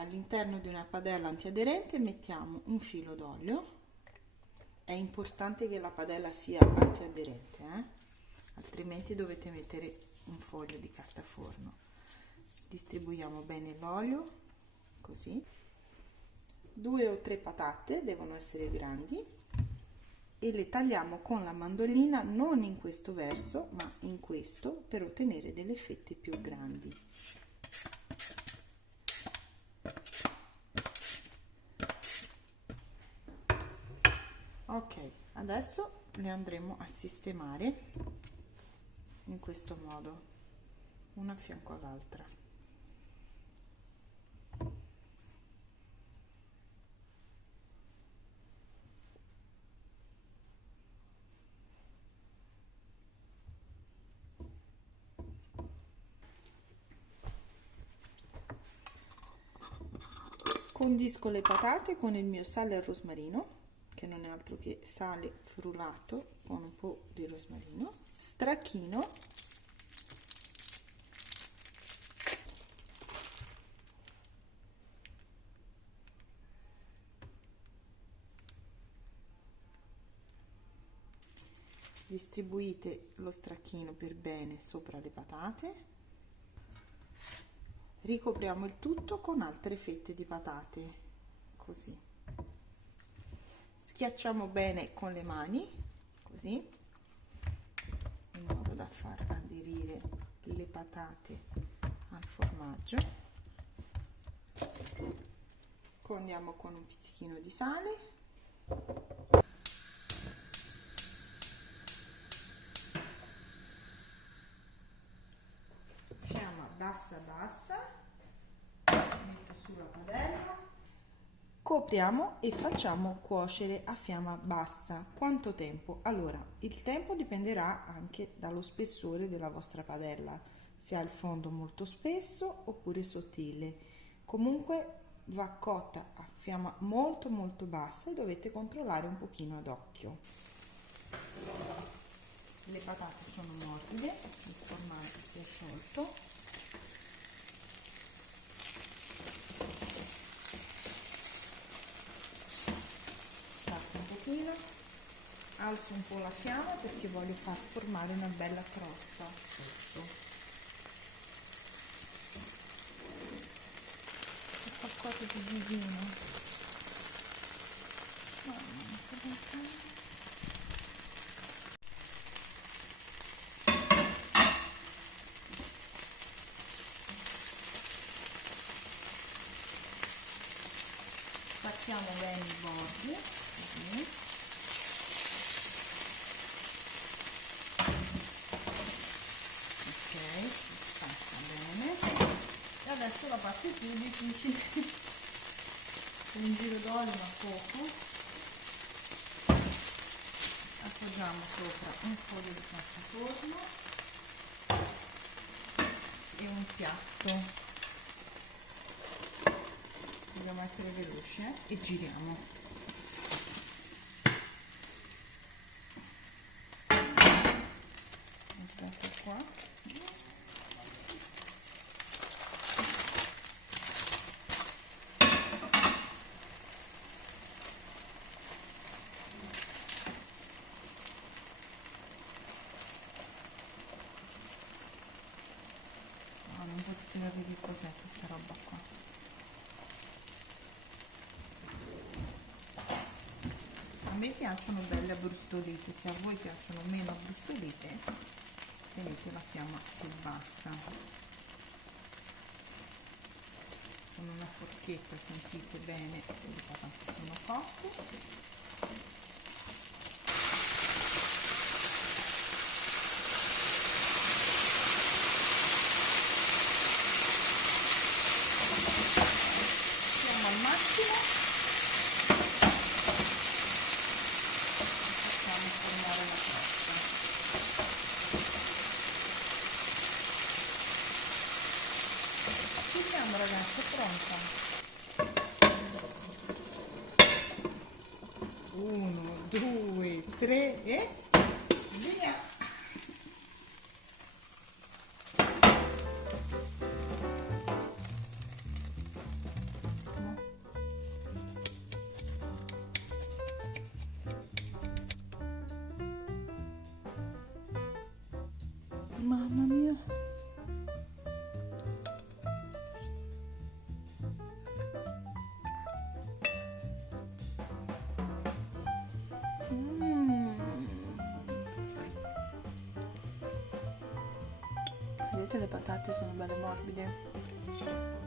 All'interno di una padella antiaderente mettiamo un filo d'olio. È importante che la padella sia antiaderente, altrimenti dovete mettere un foglio di carta forno. Distribuiamo bene l'olio, così. 2 o 3 patate, devono essere grandi, e le tagliamo con la mandolina non in questo verso ma in questo, per ottenere delle fette più grandi. Ok, adesso le andremo a sistemare in questo modo, una a fianco all'altra. Condisco le patate con il mio sale al rosmarino, che non è altro che sale frullato con un po' di rosmarino. Stracchino distribuite lo stracchino per bene sopra le patate. Ricopriamo il tutto con altre fette di patate, così. Schiacciamo bene con le mani, così, in modo da far aderire le patate al formaggio. Condiamo con un pizzichino di sale. Fiamma bassa, metto sulla padella, copriamo e facciamo cuocere a fiamma bassa. Quanto tempo? Allora, il tempo dipenderà anche dallo spessore della vostra padella, se ha il fondo molto spesso oppure sottile. Comunque va cotta a fiamma molto bassa e dovete controllare un pochino ad occhio. Le patate sono morbide, il formaggio si è sciolto. Stacco un pochino, alzo un po' la fiamma perché voglio far formare una bella crosta sotto. Che qualcosa di divino. Spacchiamo bene i bordi, così. Ok, si spacca bene. E adesso la parte più difficile, un giro d'olio ma poco. Appoggiamo sopra un foglio di carta forno e un piatto. Dobbiamo essere veloci, e giriamo. Ecco qua. No, non potete capire che cos'è questa roba qua. A me piacciono belle abbrustolite, se a voi piacciono meno abbrustolite tenete la fiamma più bassa. Con una forchetta sentite bene se le patate sono cotte. Fiamma al massimo. Facciamo formare la crosta. Ci siamo ragazzi, è pronta. 1, 2, 3 e via! Mamma mia. Vedete, le patate sono belle morbide.